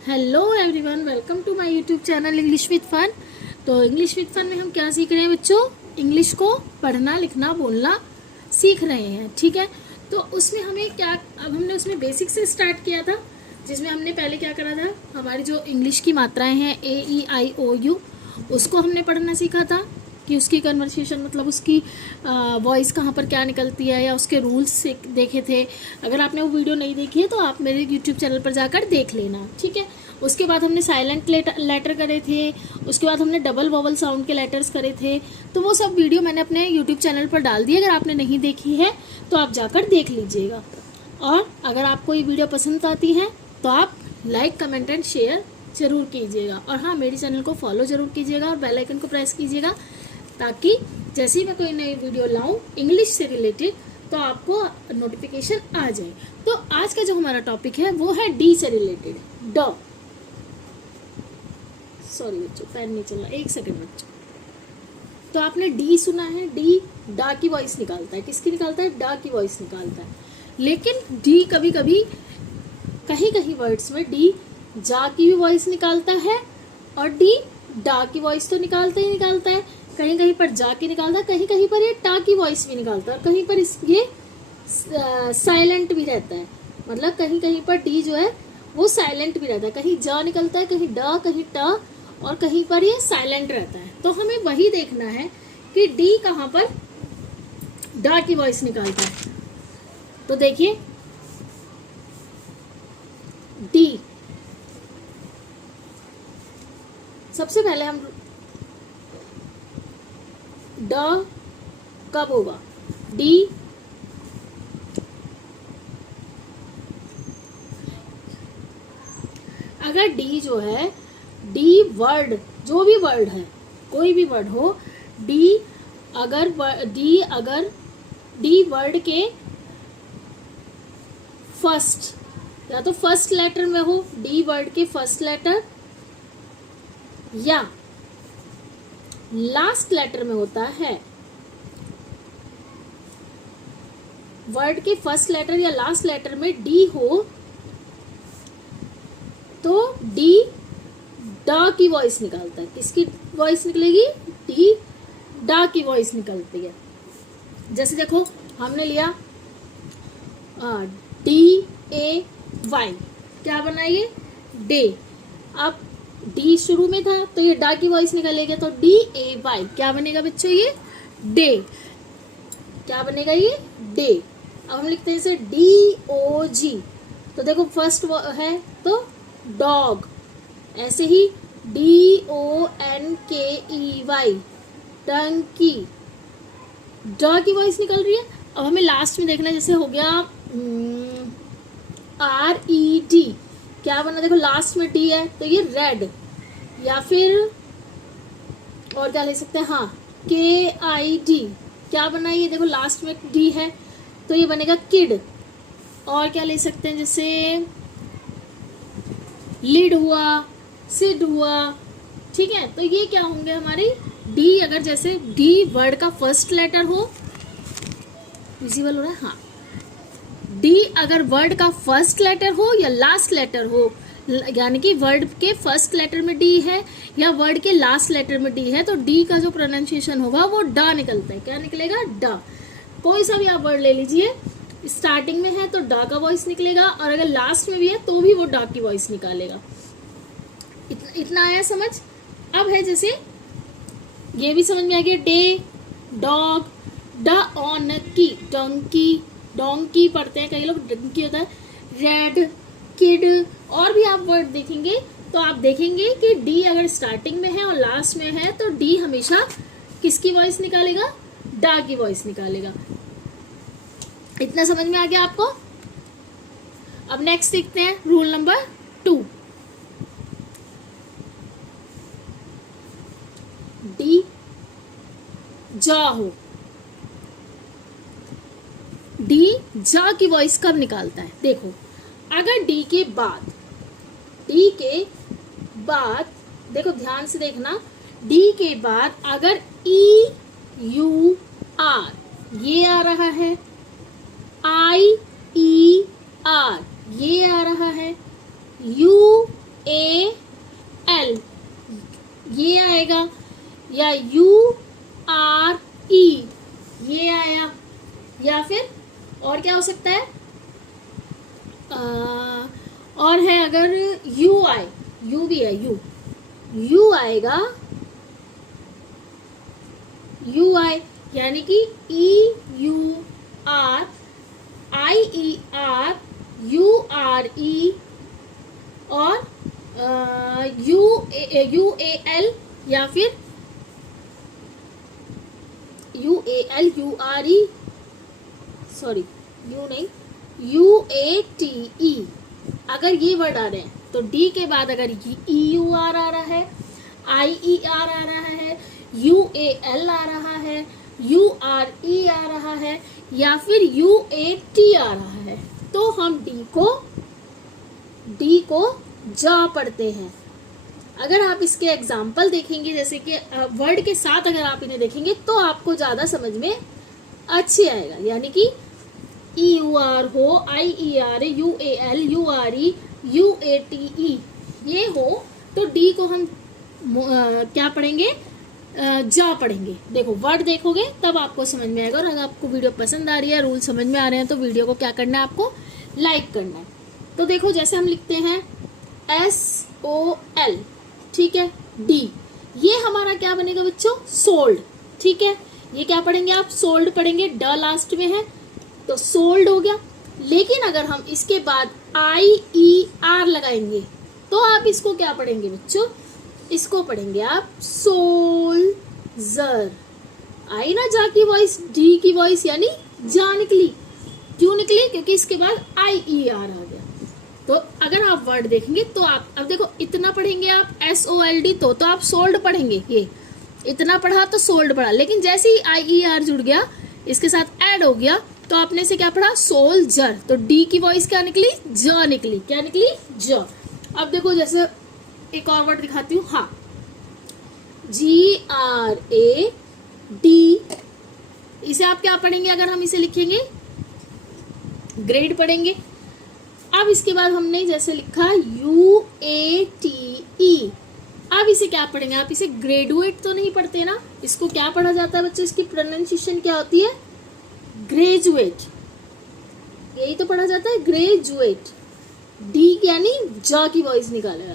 Hello everyone, welcome to my YouTube channel English with fun. तो English with fun में हम क्या सीख रहे हैं बच्चों? इंग्लिश को पढ़ना, लिखना, बोलना सीख रहे हैं। ठीक है, तो उसमें हमें क्या, अब हमने उसमें बेसिक से स्टार्ट किया था, जिसमें हमने पहले क्या करा था, हमारी जो इंग्लिश की मात्राएं हैं AEIOU, उसको हमने पढ़ना सीखा था कि उसकी कन्वर्सेशन मतलब उसकी वॉइस कहाँ पर क्या निकलती है, या उसके रूल्स से देखे थे। अगर आपने वो वीडियो नहीं देखी है तो आप मेरे यूट्यूब चैनल पर जाकर देख लेना। ठीक है, उसके बाद हमने साइलेंट लेटर करे थे, उसके बाद हमने डबल वॉवल साउंड के लेटर्स करे थे। तो वो सब वीडियो मैंने अपने यूट्यूब चैनल पर डाल दी, अगर आपने नहीं देखी है तो आप जाकर देख लीजिएगा। और अगर आपको ये वीडियो पसंद आती है तो आप लाइक, कमेंट एंड शेयर ज़रूर कीजिएगा। और हाँ, मेरे चैनल को फॉलो ज़रूर कीजिएगा और बेल आइकन को प्रेस कीजिएगा, ताकि जैसे ही मैं कोई नई वीडियो लाऊं इंग्लिश से रिलेटेड तो आपको नोटिफिकेशन आ जाए। तो आज का जो हमारा टॉपिक है वो है डी से रिलेटेड, ड। सॉरी बच्चों, पेन नहीं चल रहा, एक सेकंड बच्चों। तो आपने डी सुना है, डी डा की वॉइस निकालता है। किसकी निकालता है? डा की वॉइस निकालता है। लेकिन डी कभी कभी कहीं कहीं वर्ड्स में डी जा की भी वॉइस निकालता है, और डी डा की वॉइस तो निकालता ही निकालता है। कहीं कहीं पर जा के निकालता है, कहीं कहीं पर ये टा की वॉइस भी निकालता है, और कहीं पर ये साइलेंट भी रहता है। मतलब कहीं कहीं पर डी जो है वो साइलेंट भी रहता है, कहीं जा निकलता है, कहीं ड, कहीं ट, और कहीं पर ये साइलेंट रहता है। तो हमें वही देखना है कि डी कहाँ पर डा की वॉइस निकालता है। तो देखिए, डी सबसे पहले हम ड कब होगा? डी अगर डी जो है, डी वर्ड, जो भी वर्ड है, कोई भी वर्ड हो, डी अगर डी वर्ड के फर्स्ट, या तो फर्स्ट लेटर में हो, डी वर्ड के फर्स्ट लेटर, या लास्ट लेटर में होता है। वर्ड के फर्स्ट लेटर या लास्ट लेटर में डी हो तो डी डा की वॉइस निकालता है। किसकी वॉइस निकलेगी? डी डा की वॉइस निकलती है। जैसे देखो, हमने लिया DAY, क्या बना ये? डे। अब डी शुरू में था तो ये डा की वॉइस निकलेगा, तो DAY क्या बनेगा बच्चों? ये डे। क्या बनेगा? ये डे। अब हम लिखते हैं इसे DOG, तो देखो फर्स्ट है तो डॉग। ऐसे ही DONKEY, डंकी। डॉ की वॉइस निकल रही है। अब हमें लास्ट में देखना है, जैसे हो गया RED, क्या बना? देखो लास्ट में डी है तो ये रेड। या फिर और क्या ले सकते हैं? हाँ, KID, क्या बना? ये देखो लास्ट में डी है तो ये बनेगा किड। और क्या ले सकते हैं? जैसे लिड हुआ, सिड हुआ। ठीक है, तो ये क्या होंगे हमारी डी। अगर जैसे डी वर्ड का फर्स्ट लेटर हो, विजिबल हो रहा है? हाँ, डी अगर वर्ड का फर्स्ट लेटर हो या लास्ट लेटर हो, यानी कि वर्ड के फर्स्ट लेटर में डी है या वर्ड के लास्ट लेटर में डी है, तो डी का जो प्रोनाउंसिएशन होगा वो डा निकलता है। क्या निकलेगा? डा। कोई सा भी आप वर्ड ले लीजिए, स्टार्टिंग में है तो डा का वॉइस निकलेगा, और अगर लास्ट में भी है तो भी वो डा की वॉइस निकालेगा। इतना आया समझ? अब है जैसे ये भी समझ में आ गया, day, dog, donkey, donkey, donkey पढ़ते हैं कई लोग, डंकी होता है, रेड, किड। और भी आप वर्ड देखेंगे तो आप देखेंगे कि डी अगर स्टार्टिंग में है और लास्ट में है तो डी हमेशा किसकी वॉइस निकालेगा? डा की वॉइस निकालेगा। इतना समझ में आ गया आपको? अब नेक्स्ट देखते हैं रूल नंबर 2। डी जा हो, डी जा की वॉइस कब निकालता है? देखो, अगर डी के बाद देखो ध्यान से देखना, डी के बाद अगर EUR ये आ रहा है, IER ये आ रहा है, U ए एल ये आएगा, या URE ये आया, या फिर और क्या हो सकता है, और है अगर UI, यू भी है, यू आएगा, UI यानी कि EUR IER URE और UAL या फिर UAL URE, सॉरी यू नहीं, UATE अगर ये वर्ड आ रहे हैं तो डी के बाद अगर EUR आ रहा है, IER आ रहा है, UAL आ रहा है, URE आ रहा है या फिर UAT आ रहा है, तो हम डी को जा पढ़ते हैं। अगर आप इसके एग्जाम्पल देखेंगे, जैसे कि वर्ड के साथ अगर आप इन्हें देखेंगे तो आपको ज्यादा समझ में अच्छे आएगा। यानी कि EUR हो, IER, UAL, URE, UATE ये हो तो डी को हम क्या पढ़ेंगे, जा पढ़ेंगे। देखो वर्ड देखोगे तब आपको समझ में आएगा। और अगर आपको वीडियो पसंद आ रही है, रूल समझ में आ रहे हैं, तो वीडियो को क्या करना है, आपको लाइक करना है। तो देखो जैसे हम लिखते हैं SOL, ठीक है, डी, ये हमारा क्या बनेगा बच्चों, सोल्ड, ठीक है। ये क्या पढ़ेंगे आप, सोल्ड पढ़ेंगे, ड लास्ट में है तो सोल्ड हो गया। लेकिन अगर हम इसके बाद IER लगाएंगे तो आप इसको क्या पढ़ेंगे बच्चों, इसको पढ़ेंगे आप सोल्जर। आई ना जा की वॉइस, डी की वॉइस यानी जा निकली। क्यों निकली, क्योंकि इसके बाद IER आ गया। तो अगर आप वर्ड देखेंगे तो आप अब देखो इतना पढ़ेंगे आप SOLD तो आप सोल्ड पढ़ेंगे, ये इतना पढ़ा तो सोल्ड पढ़ा। लेकिन जैसे ही IER जुड़ गया, इसके साथ ऐड हो गया, तो आपने से क्या पढ़ा, सोल्जर। तो डी की वॉइस क्या निकली, ज निकली। क्या निकली, ज। अब देखो जैसे एक और वर्ड दिखाती हूँ, हाँ, GRAD, इसे आप क्या पढ़ेंगे, अगर हम इसे लिखेंगे ग्रेड पढ़ेंगे। अब इसके बाद हमने जैसे लिखा UATE, अब इसे क्या पढ़ेंगे आप, इसे ग्रेजुएट तो नहीं पढ़ते ना, इसको क्या पढ़ा जाता है बच्चों, इसकी प्रोनाउंसिएशन क्या होती है, ग्रेजुएट, यही तो पढ़ा जाता है, ग्रेजुएट। डी यानी जा की वॉइस निकालेगा,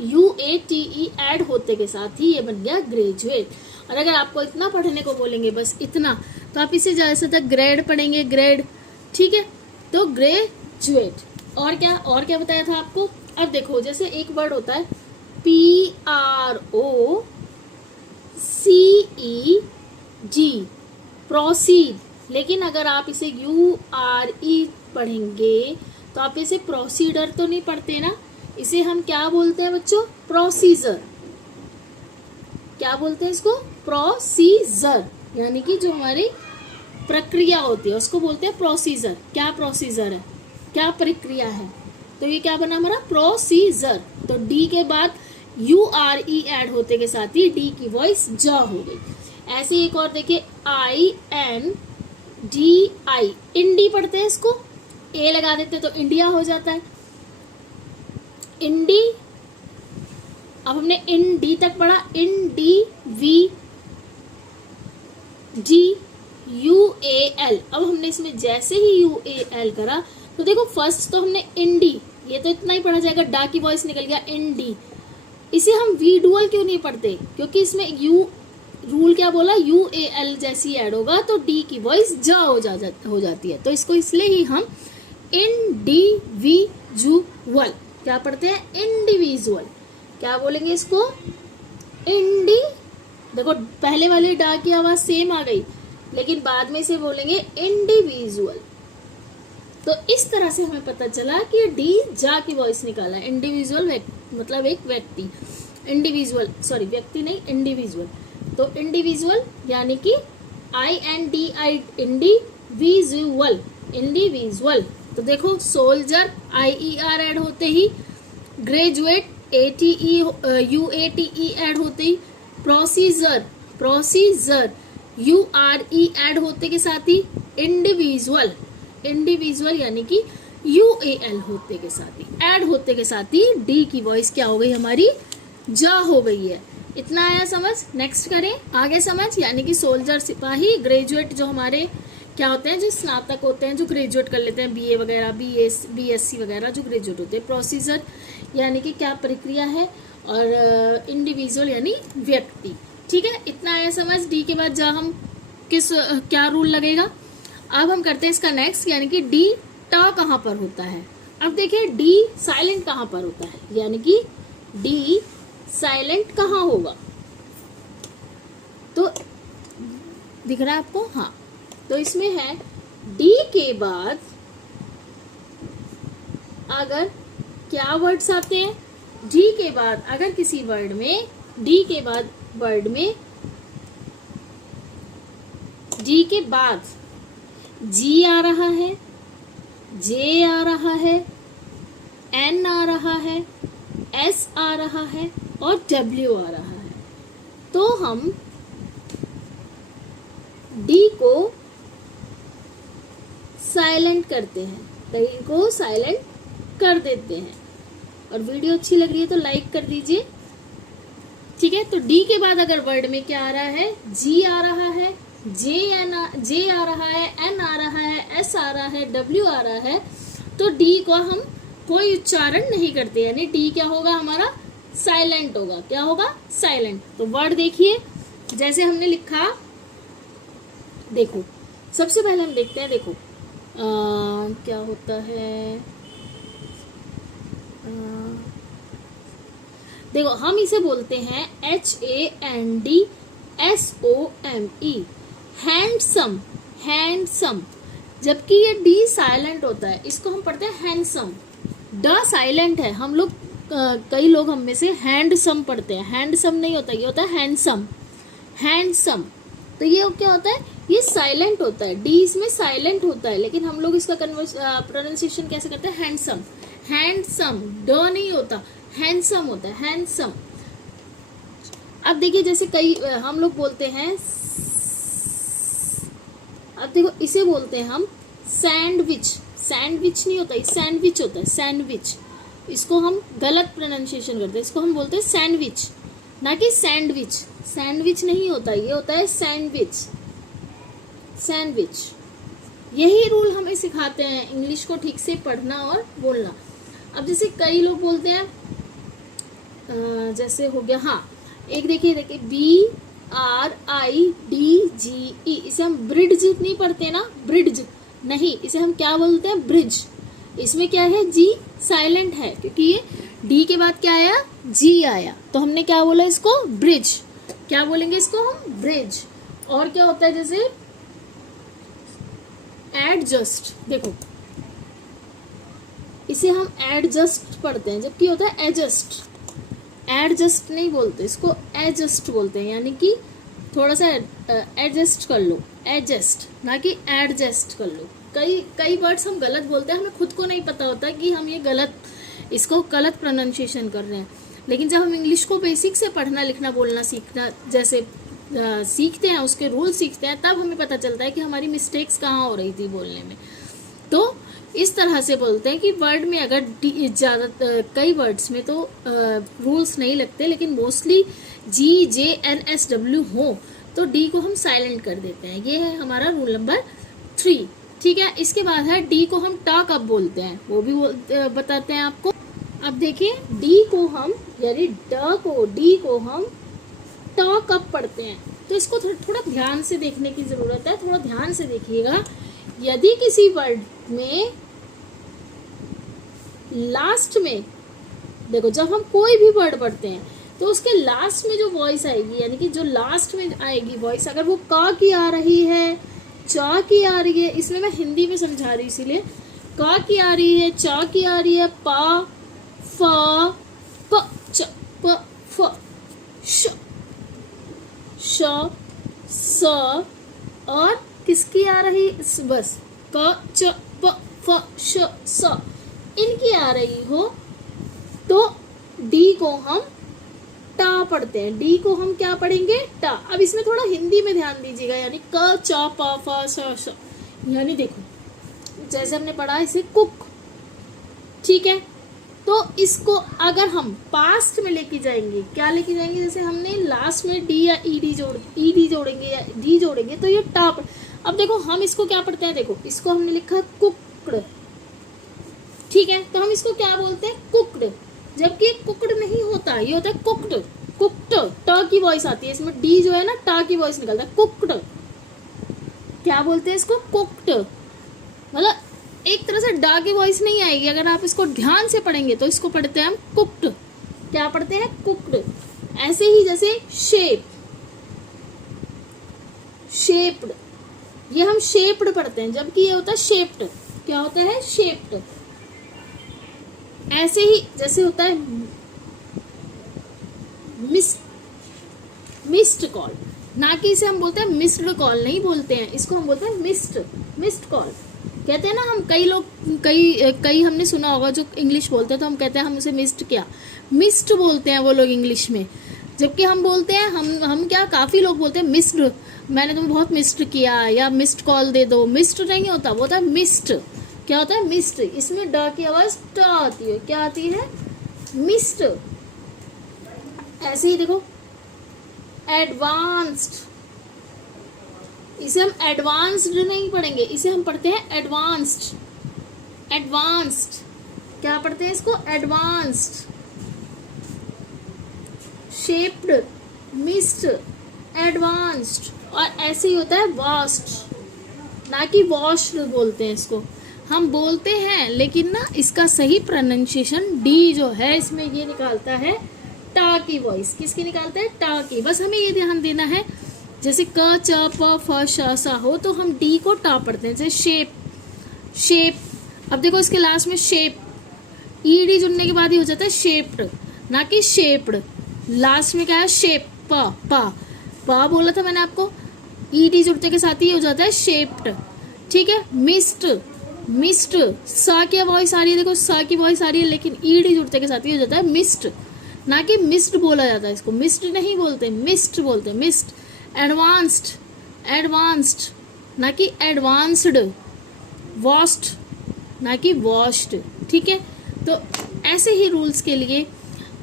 UATE ऐड होते के साथ ही ये बन गया ग्रेजुएट। और अगर आपको इतना पढ़ने को बोलेंगे, बस इतना, तो आप इसे जैसे तक ग्रेड पढ़ेंगे, ग्रेड, ठीक है, तो ग्रेजुएट। और क्या बताया था आपको। अब देखो जैसे एक वर्ड होता है PROCED, प्रोसीड, लेकिन अगर आप इसे URE पढ़ेंगे तो आप इसे प्रोसीडर तो नहीं पढ़ते ना, इसे हम क्या बोलते हैं बच्चों, प्रोसीजर। क्या बोलते हैं इसको, प्रोसीजर, यानी कि जो हमारी प्रक्रिया होती है उसको बोलते हैं प्रोसीजर। क्या प्रोसीजर है, क्या प्रक्रिया है, तो ये क्या बना हमारा, प्रोसीजर। तो डी के बाद URE ऐड होते के साथ ही डी की वॉइस जा हो गई। ऐसे एक और देखिए INDI, इंडी पढ़ते हैं, इसको ए लगा देते तो इंडिया हो जाता है, इंडी। अब हमने इन डी तक पढ़ा, INDVGUAL। अब हमने इसमें जैसे ही UAL करा तो देखो फर्स्ट तो हमने इंडी, ये तो इतना ही पढ़ा जाएगा, डा की वॉइस निकल गया, इंडी। इसे हम वी डुअल क्यों नहीं पढ़ते, क्योंकि इसमें यू रूल क्या बोला, UAL जैसी ऐड होगा तो डी की वॉइस जा हो जाती है। तो इसको इसलिए ही हम इंडिविजुअल क्या पढ़ते हैं, इंडिविजुअल। क्या बोलेंगे इसको, इंडी। देखो पहले वाली डा की आवाज सेम आ गई, लेकिन बाद में से बोलेंगे इंडिविजुअल। तो इस तरह से हमें पता चला कि डी जा की वॉइस निकाला। इंडिविजुअल मतलब एक व्यक्ति, इंडिविजुअल, सॉरी व्यक्ति नहीं, इंडिविजुअल। तो इंडिविजुअल यानी कि INDI, इंडिविजुअल, इंडिविजुअल। तो देखो सोल्जर IER ऐड होते ही, ग्रेजुएट UATE ऐड होते ही, प्रोसीजर URE ऐड होते के साथ ही इंडिविजुअल यानी कि UAL होते के साथ ही, ऐड होते के साथ ही डी की वॉइस क्या हो गई हमारी, जा हो गई है। इतना आया समझ। नेक्स्ट करें आगे समझ, यानी कि सोल्जर, सिपाही, ग्रेजुएट जो हमारे क्या होते हैं, जो स्नातक होते हैं, जो ग्रेजुएट कर लेते हैं, BA वगैरह, BSc वगैरह जो ग्रेजुएट होते हैं। प्रोसीजर यानी कि क्या प्रक्रिया है, और इंडिविजुअल यानी व्यक्ति। ठीक है, इतना आया समझ। डी के बाद जा हम क्या रूल लगेगा। अब हम करते हैं इसका नेक्स्ट, यानी कि डी टा कहाँ पर होता है। अब देखिए डी साइलेंट कहाँ पर होता है, यानी कि डी साइलेंट कहाँ होगा, तो दिख रहा है आपको, हाँ। तो इसमें है डी के बाद अगर क्या वर्ड्स आते हैं, डी के बाद अगर किसी वर्ड में, डी के बाद वर्ड में, डी के बाद जी आ रहा है, जे आ रहा है, एन आ रहा है, एस आ रहा है और डब्ल्यू आ रहा है, तो हम डी को साइलेंट करते हैं, डी को साइलेंट कर देते हैं। और वीडियो अच्छी लग रही है तो लाइक कर दीजिए। ठीक है, तो डी के बाद अगर वर्ड में क्या आ रहा है, जी आ रहा है, जे आ रहा है, एन आ रहा है, एस आ रहा है, डब्ल्यू आ रहा है, तो डी को हम कोई उच्चारण नहीं करते, यानी डी क्या होगा हमारा, साइलेंट होगा। क्या होगा, साइलेंट। तो वर्ड देखिए जैसे हमने लिखा, देखो सबसे पहले हम देखते हैं, देखो क्या होता है, देखो हम इसे बोलते हैं HANDSOME, हैंडसम, हैंडसम, जबकि ये डी साइलेंट होता है, इसको हम पढ़ते हैं हैंडसम। ड साइलेंट है, हम लोग कई लोग हम में से हैंडसम पढ़ते हैं, हैंडसम नहीं होता, ये होता है हैंडसम, हैंडसम। तो ये क्या होता है, ये साइलेंट होता है, डी इसमें साइलेंट होता है, लेकिन हम लोग इसका प्रोनाउंसिएशन कैसे करते हैं, हैंडसम, हैंडसम, ड नहीं होता, हैंडसम होता है, हैंडसम। अब देखिए जैसे कई हम लोग बोलते हैं, अब देखो इसे बोलते हैं हम सैंडविच, सैंडविच नहीं होता, ये सैंडविच होता है, सैंडविच। इसको हम गलत प्रोनाउंसिएशन करते हैं, इसको हम बोलते हैं सैंडविच, ना कि सैंडविच। सैंडविच नहीं होता, ये होता है सैंडविच, सैंडविच। यही रूल हमें सिखाते हैं इंग्लिश को ठीक से पढ़ना और बोलना। अब जैसे कई लोग बोलते हैं, जैसे हो गया, हाँ एक देखिए BRIDGE, इसे हम ब्रिड्ज नहीं पढ़ते ना, ब्रिड्ज नहीं, इसे हम क्या बोलते हैं, ब्रिज। इसमें क्या है, जी साइलेंट है, क्योंकि ये डी के बाद क्या आया, जी आया, तो हमने क्या बोला इसको, ब्रिज। क्या बोलेंगे इसको हम, ब्रिज। और क्या होता है, जैसे एडजस्ट, देखो इसे हम एडजस्ट पढ़ते हैं, जबकि होता है एडजस्ट। एडजस्ट नहीं बोलते, इसको एडजस्ट बोलते हैं, यानी कि थोड़ा सा एडजस्ट कर लो, एडजस्ट, ना कि एडजस्ट कर लो। कई वर्ड्स हम गलत बोलते हैं, हमें खुद को नहीं पता होता कि हम ये गलत, इसको गलत प्रोनाउंसिएशन कर रहे हैं। लेकिन जब हम इंग्लिश को बेसिक से पढ़ना लिखना बोलना सीखना जैसे सीखते हैं, उसके रूल सीखते हैं, तब हमें पता चलता है कि हमारी मिस्टेक्स कहाँ हो रही थी बोलने में। तो इस तरह से बोलते हैं कि वर्ड में अगर ज़्यादा कई वर्ड्स में तो रूल्स नहीं लगते, लेकिन मोस्टली GJNSW हो तो डी को हम साइलेंट कर देते हैं। ये है हमारा रूल नंबर 3। ठीक है, इसके बाद है डी को हम टा कब बोलते हैं, वो भी बताते हैं आपको। अब देखिए डी को हम, यानी डी को हम टा कब पढ़ते हैं, तो इसको थोड़ा ध्यान से देखने की जरूरत है, थोड़ा ध्यान से देखिएगा। यदि किसी वर्ड में लास्ट में, देखो जब हम कोई भी वर्ड पढ़ते हैं तो उसके लास्ट में जो वॉइस आएगी, यानी कि जो लास्ट में आएगी वॉइस, अगर वो का की आ रही है, चा की आ रही है, इसमें मैं हिंदी में समझा रही हूँ इसीलिए, का की आ रही है, चा की आ रही है, पा, फा, प, च, प, फ, श, श, स, और किसकी आ रही, बस क, च, प, फ, श, स, इनकी आ रही हो तो डी को हम टा पढ़ते हैं। डी को हम क्या पढ़ेंगे, टा। अब इसमें थोड़ा हिंदी में ध्यान दीजिएगा, यानी क, च, प, फ, श, श, यानी देखो जैसे हमने पढ़ा इसे कुक, ठीक है। तो इसको अगर हम पास्ट में लेके जाएंगे, क्या लेके जाएंगे, जैसे हमने लास्ट में डी या ईडी जोड़ेंगे या डी जोड़ेंगे तो ये टाप। अब देखो हम इसको क्या पढ़ते हैं, देखो इसको हमने लिखा कुक्ड, ठीक है, तो हम इसको क्या बोलते हैं, कुक्ड, जबकि कुक्ड नहीं होता, ये होता है कुक्ड। कुक्ड ट की वॉइस आती है इसमें, डी जो है ना ट की वॉइस निकलता है, कुक्ड। क्या बोलते हैं इसको, कुक्ड, मतलब एक तरह से डा की वॉइस नहीं आएगी। अगर आप इसको ध्यान से पढ़ेंगे तो इसको पढ़ते हैं हम कुक्ड। क्या पढ़ते हैं, कुक्ड। ऐसे ही जैसे शेप, शेप्ड, ये हम शेप्ड पढ़ते हैं, जबकि ये होता है शेप्ड। क्या होता है, शेप्ड। ऐसे ही जैसे होता है मिस्ड कॉल, ना कि इसे हम बोलते हैं मिस्ड कॉल, नहीं बोलते हैं इसको, हम बोलते हैं मिस्ड कॉल। कहते हैं ना हम, कई लोग कई हमने सुना होगा जो इंग्लिश बोलते हैं तो हम कहते हैं हम उसे मिस्ड किया, मिस्ड बोलते हैं वो लोग इंग्लिश में, जबकि हम बोलते हैं हम क्या, काफी लोग बोलते हैं मिस्ड, मैंने तुम्हें बहुत मिस्ड किया या मिस्ड कॉल दे दो। मिस्ड नहीं होता, वो होता है मिस्ड। क्या होता है, मिस्ड। इसमें ड की आवाज ट आती है, क्या आती है, मिस्ड। ऐसे ही देखो एडवांस्ड, इसे हम एडवांस्ड नहीं पढ़ेंगे, इसे हम पढ़ते हैं एडवांस्ड। एडवांस्ड, क्या पढ़ते हैं इसको, एडवांस्ड। Shaped, missed, advanced. और ऐसे ही होता है वास्ट, ना कि वॉश्ड बोलते हैं इसको। हम बोलते हैं लेकिन ना इसका सही प्रोनाउंसिएशन डी जो है इसमें ये निकालता है टा की वॉइस। किसकी निकालता है, टा की। बस हमें ये ध्यान देना है, जैसे क च प फ श सा हो तो हम डी को टा पढ़ते हैं, जैसे शेप। अब देखो इसके लास्ट में शेप, ई डी जुड़ने के बाद ही हो जाता है शेप्ड, ना कि शेप्ड। लास्ट में क्या है, शेप, पा बोला था मैंने आपको, ई डी जुड़ते के साथ ही हो जाता है शेप्ड, ठीक है। मिस्ड, सा की वॉइस आ रही है, देखो सा की वॉइस आ रही है, लेकिन ई डी जुड़ते के साथ ही हो जाता है मिस्ड, ना कि मिस्ड बोला जाता है इसको, मिस्ड नहीं बोलते, मिस्ड बोलते, मिस्ड। एडवांस्ड, ना कि एडवांस्ड। वॉश्ड, ना कि वॉश्ड, ठीक है। तो ऐसे ही रूल्स के लिए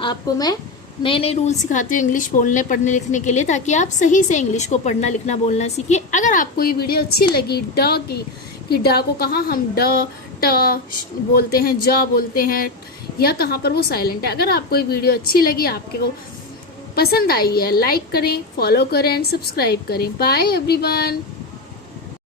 आपको मैं नए नए रूल्स सिखाती हूँ इंग्लिश बोलने पढ़ने लिखने के लिए, ताकि आप सही से इंग्लिश को पढ़ना लिखना बोलना सीखिए। अगर आपको ये वीडियो अच्छी लगी ड की, कि ड को कहाँ हम ड ट बोलते हैं, ज बोलते हैं, या कहाँ पर वो साइलेंट है, अगर आपको ये वीडियो अच्छी लगी, आपके को पसंद आई है, लाइक करें, फॉलो करें एंड सब्सक्राइब करें। Bye everyone.